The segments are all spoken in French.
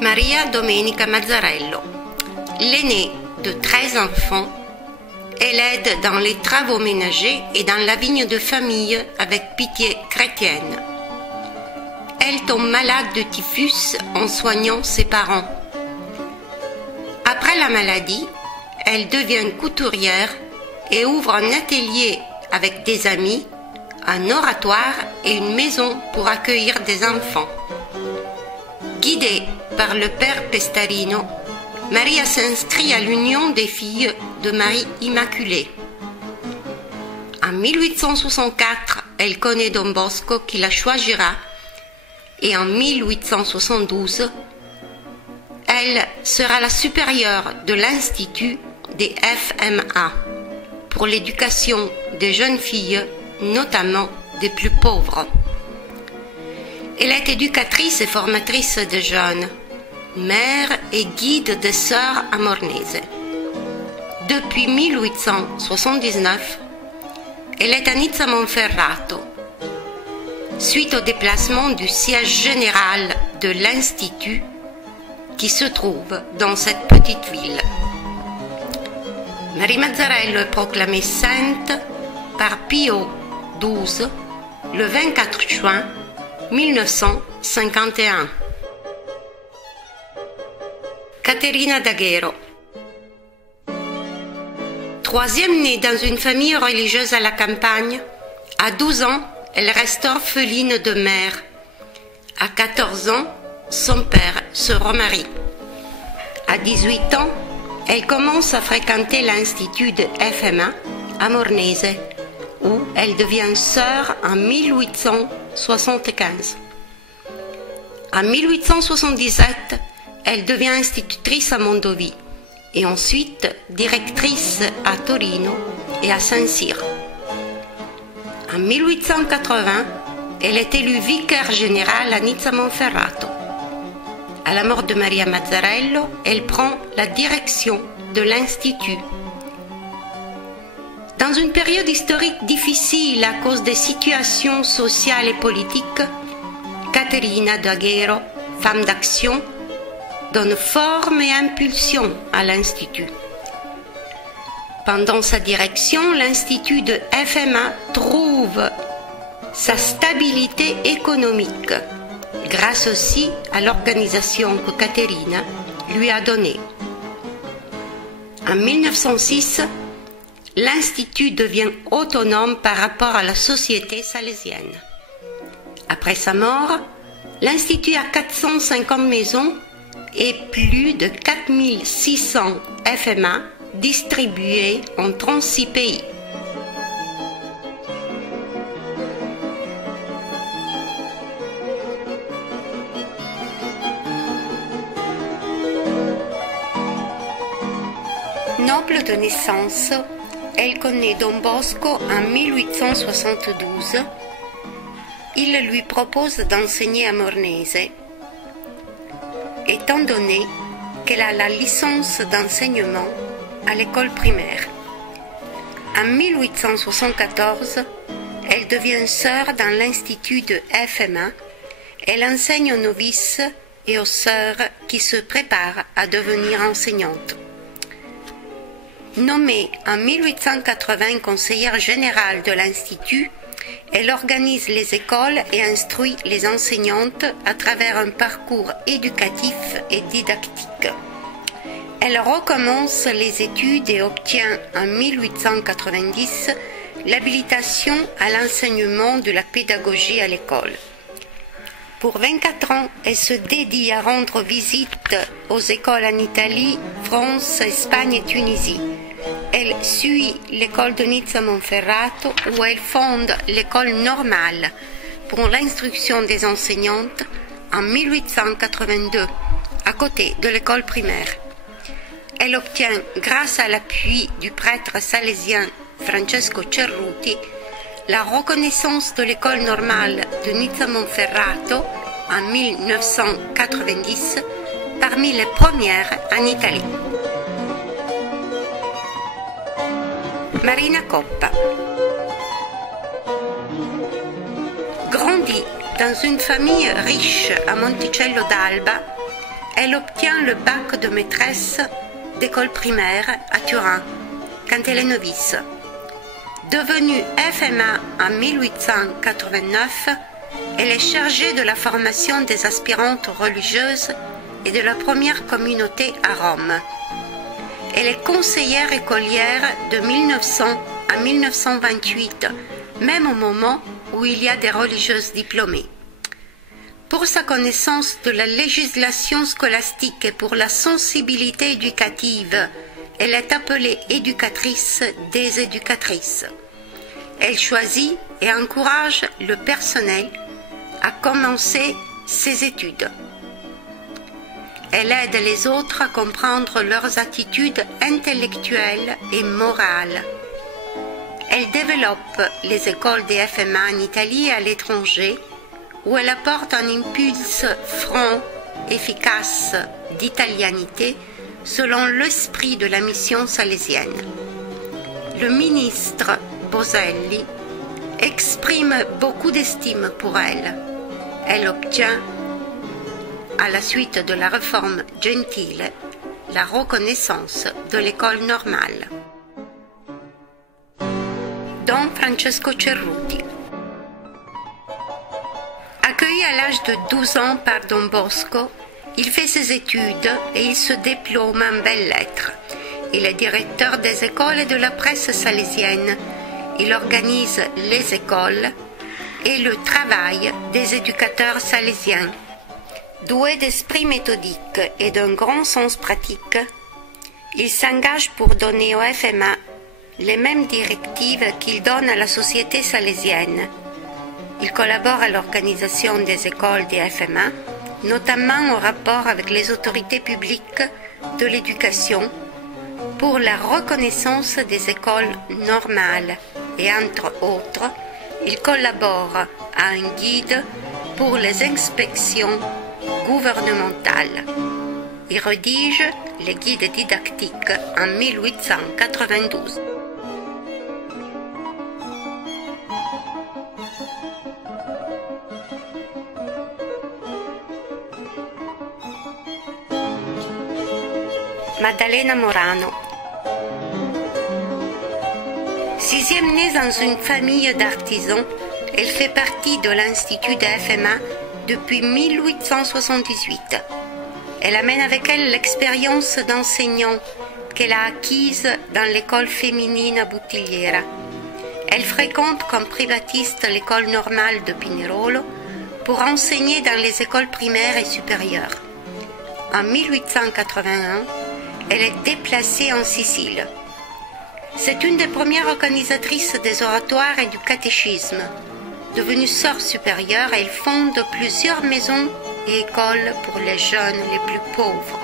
Maria Domenica Mazzarello. L'aînée de 13 enfants, elle aide dans les travaux ménagers et dans la vigne de famille avec pitié chrétienne. Elle tombe malade de typhus en soignant ses parents. Après la maladie, elle devient couturière et ouvre un atelier avec des amis, un oratoire et une maison pour accueillir des enfants. Guidée par le père Pestarino, Maria s'inscrit à l'Union des filles de Marie Immaculée. En 1864, elle connaît Don Bosco qui la choisira et en 1872, elle sera la supérieure de l'Institut des FMA pour l'éducation des jeunes filles, notamment des plus pauvres. Elle est éducatrice et formatrice de jeunes, mère et guide des sœurs amornaises. Depuis 1879, elle est à Nizza Monferrato, suite au déplacement du siège général de l'Institut qui se trouve dans cette petite ville. Marie Mazzarello est proclamée sainte par Pio XII le 24 juin 1951. Caterina Daghero. Troisième née dans une famille religieuse à la campagne, à 12 ans, elle reste orpheline de mère. À 14 ans, son père se remarie. À 18 ans, elle commence à fréquenter l'Institut de FMA à Mornese, où elle devient sœur en 1875. En 1877, elle devient institutrice à Mondovì et ensuite directrice à Torino et à Saint-Cyr. En 1880, elle est élue vicaire générale à Nizza Monferrato. À la mort de Maria Mazzarello, elle prend la direction de l'Institut. Dans une période historique difficile à cause des situations sociales et politiques, Caterina Daghero, femme d'action, donne forme et impulsion à l'Institut. Pendant sa direction, l'Institut de FMA trouve sa stabilité économique, grâce aussi à l'organisation que Caterina lui a donnée. En 1906, l'Institut devient autonome par rapport à la société salésienne. Après sa mort, l'Institut a 450 maisons et plus de 4600 FMA distribués en 36 pays. Noble de naissance, elle connaît Don Bosco en 1872. Il lui propose d'enseigner à Mornese, étant donné qu'elle a la licence d'enseignement à l'école primaire. En 1874, elle devient sœur dans l'Institut de FMA. Elle enseigne aux novices et aux sœurs qui se préparent à devenir enseignantes. Nommée en 1880 conseillère générale de l'Institut, elle organise les écoles et instruit les enseignantes à travers un parcours éducatif et didactique. Elle recommence les études et obtient en 1890 l'habilitation à l'enseignement de la pédagogie à l'école. Pour 24 ans, elle se dédie à rendre visite aux écoles en Italie, France, Espagne et Tunisie. Elle suit l'école de Nizza Monferrato où elle fonde l'école normale pour l'instruction des enseignantes en 1882, à côté de l'école primaire. Elle obtient, grâce à l'appui du prêtre salésien Francesco Cerruti, la reconnaissance de l'école normale de Nizza Monferrato en 1990 parmi les premières en Italie. Marina Coppa. Grandit dans une famille riche à Monticello d'Alba, elle obtient le bac de maîtresse d'école primaire à Turin quand elle est novice. Devenue FMA en 1889, elle est chargée de la formation des aspirantes religieuses et de la première communauté à Rome. Elle est conseillère écolière de 1900 à 1928, même au moment où il y a des religieuses diplômées. Pour sa connaissance de la législation scolastique et pour la sensibilité éducative, elle est appelée éducatrice des éducatrices. Elle choisit et encourage le personnel à commencer ses études. Elle aide les autres à comprendre leurs attitudes intellectuelles et morales. Elle développe les écoles des FMA en Italie et à l'étranger, où elle apporte un impulse franc, efficace d'italianité selon l'esprit de la mission salésienne. Le ministre Boselli exprime beaucoup d'estime pour elle. Elle obtient, à la suite de la réforme Gentile, la reconnaissance de l'école normale. Don Francesco Cerruti. Accueilli à l'âge de 12 ans par Don Bosco, il fait ses études et il se diplôme en belles-lettres. Il est directeur des écoles et de la presse salésienne. Il organise les écoles et le travail des éducateurs salésiens. Doué d'esprit méthodique et d'un grand sens pratique, il s'engage pour donner au FMA les mêmes directives qu'il donne à la société salésienne. Il collabore à l'organisation des écoles des FMA, notamment au rapport avec les autorités publiques de l'éducation pour la reconnaissance des écoles normales et entre autres, il collabore à un guide pour les inspections gouvernementales. Il rédige les guides didactiques en 1892. Maddalena Morano. Sixième née dans une famille d'artisans, elle fait partie de l'Institut de FMA depuis 1878. Elle amène avec elle l'expérience d'enseignant qu'elle a acquise dans l'école féminine à Buttigliera. Elle fréquente comme privatiste l'école normale de Pinerolo pour enseigner dans les écoles primaires et supérieures. En 1881, elle est déplacée en Sicile. C'est une des premières organisatrices des oratoires et du catéchisme. Devenue sœur supérieure, elle fonde plusieurs maisons et écoles pour les jeunes les plus pauvres.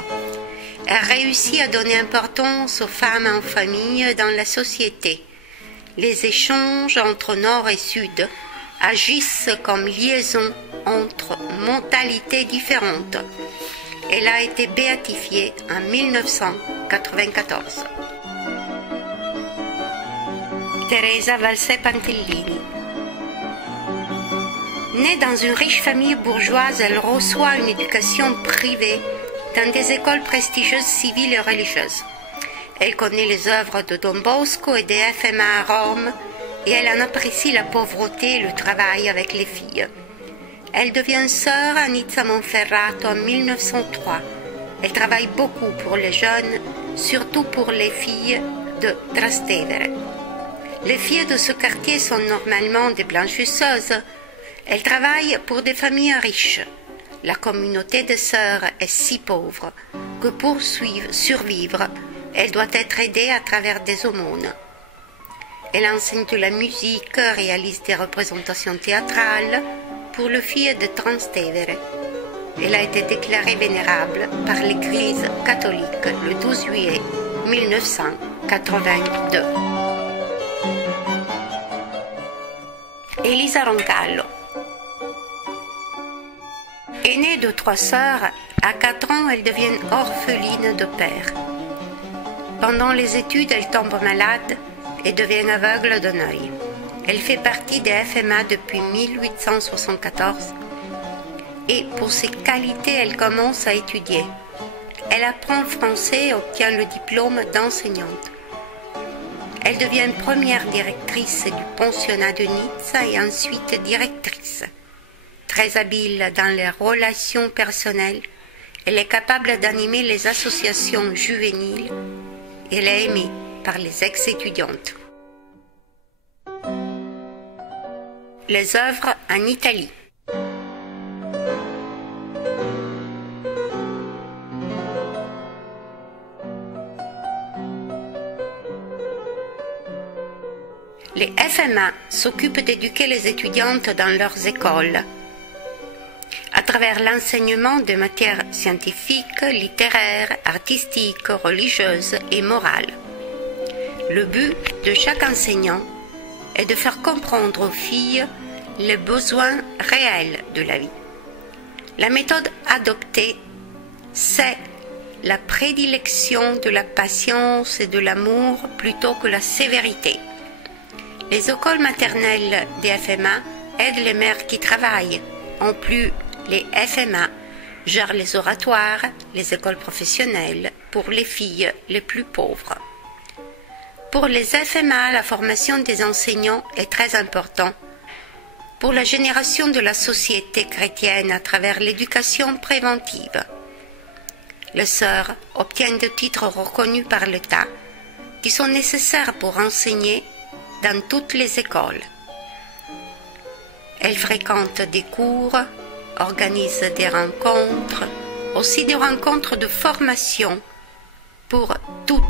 Elle réussit à donner importance aux femmes en famille dans la société. Les échanges entre Nord et Sud agissent comme liaison entre mentalités différentes. Elle a été béatifiée en 1994. Teresa Valsè Pantellini. Née dans une riche famille bourgeoise, elle reçoit une éducation privée dans des écoles prestigieuses civiles et religieuses. Elle connaît les œuvres de Don Bosco et des FMA à Rome et elle en apprécie la pauvreté et le travail avec les filles. Elle devient sœur à Nizza Monferrato en 1903. Elle travaille beaucoup pour les jeunes, surtout pour les filles de Trastevere. Les filles de ce quartier sont normalement des blanchisseuses. Elles travaillent pour des familles riches. La communauté des sœurs est si pauvre que pour survivre, elle doit être aidée à travers des aumônes. Elle enseigne de la musique, réalise des représentations théâtrales pour les filles de Trastevere. Elle a été déclarée vénérable par l'Église catholique le 12 juillet 1982. Elisa Roncallo. Aînée de 3 sœurs, à 4 ans, elle devient orpheline de père. Pendant les études, elle tombe malade et devient aveugle d'un œil. Elle fait partie des FMA depuis 1874 et pour ses qualités, elle commence à étudier. Elle apprend le français et obtient le diplôme d'enseignante. Elle devient première directrice du pensionnat de Nizza et ensuite directrice. Très habile dans les relations personnelles, elle est capable d'animer les associations juvéniles et elle est aimée par les ex-étudiantes. Les œuvres en Italie. Les FMA s'occupent d'éduquer les étudiantes dans leurs écoles, à travers l'enseignement de matières scientifiques, littéraires, artistiques, religieuses et morales. Le but de chaque enseignant est de faire comprendre aux filles les besoins réels de la vie. La méthode adoptée, c'est la prédilection de la patience et de l'amour plutôt que la sévérité. Les écoles maternelles des FMA aident les mères qui travaillent. En plus, les FMA gèrent les oratoires, les écoles professionnelles pour les filles les plus pauvres. Pour les FMA, la formation des enseignants est très importante pour la génération de la société chrétienne à travers l'éducation préventive. Les sœurs obtiennent des titres reconnus par l'État qui sont nécessaires pour enseigner dans toutes les écoles. Elles fréquentent des cours, organisent des rencontres, aussi des rencontres de formation pour toute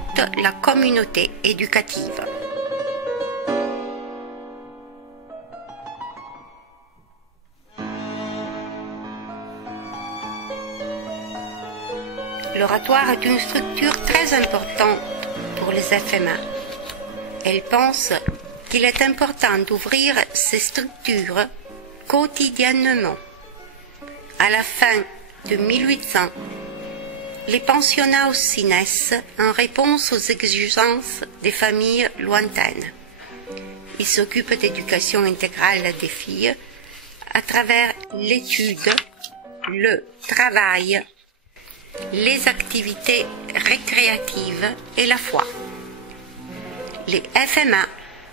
la communauté éducative. L'oratoire est une structure très importante pour les FMA. Elle pense qu'il est important d'ouvrir ces structures quotidiennement. À la fin de 1800, les pensionnats aussi naissent en réponse aux exigences des familles lointaines. Ils s'occupent d'éducation intégrale des filles à travers l'étude, le travail, les activités récréatives et la foi. Les FMA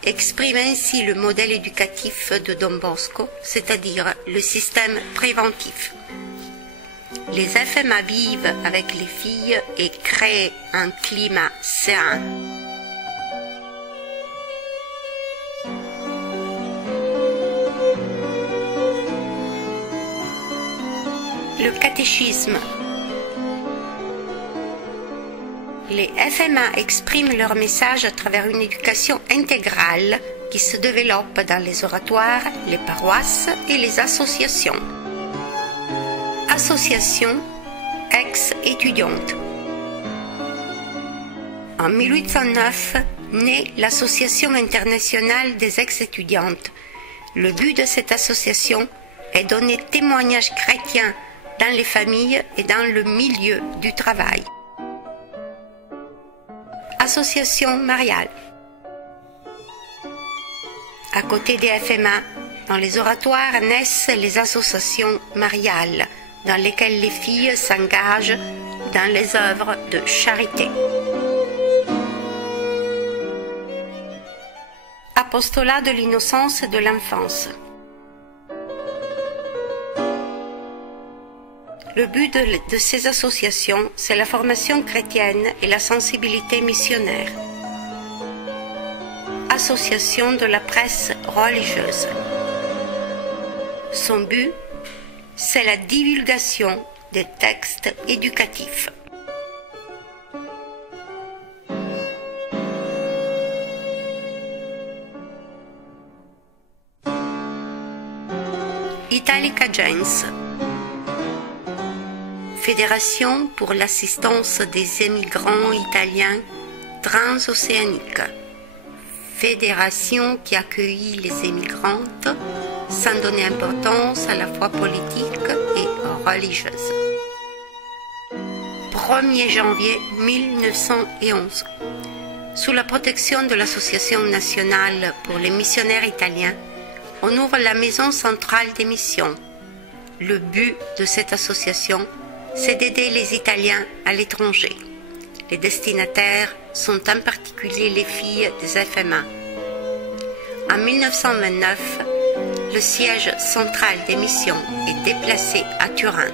expriment ainsi le modèle éducatif de Don Bosco, c'est-à-dire le système préventif. Les FMA vivent avec les filles et créent un climat serein. Le catéchisme. Les FMA expriment leur message à travers une éducation intégrale qui se développe dans les oratoires, les paroisses et les associations. Association ex-étudiante. En 1809 naît l'Association internationale des ex-étudiantes. Le but de cette association est de donner témoignage chrétien dans les familles et dans le milieu du travail. Association mariale. À côté des FMA, dans les oratoires naissent les associations mariales, dans lesquelles les filles s'engagent dans les œuvres de charité. Apostolat de l'innocence et de l'enfance. Le but de ces associations, c'est la formation chrétienne et la sensibilité missionnaire. Association de la presse religieuse. Son but, c'est la divulgation des textes éducatifs. Italica Gens. Fédération pour l'assistance des émigrants italiens transocéaniques. Fédération qui accueillit les émigrantes sans donner importance à la foi politique et religieuse. 1er janvier 1911. Sous la protection de l'Association nationale pour les missionnaires italiens, on ouvre la maison centrale des missions. Le but de cette association c'est d'aider les Italiens à l'étranger. Les destinataires sont en particulier les filles des FMA. En 1929, le siège central des missions est déplacé à Turin.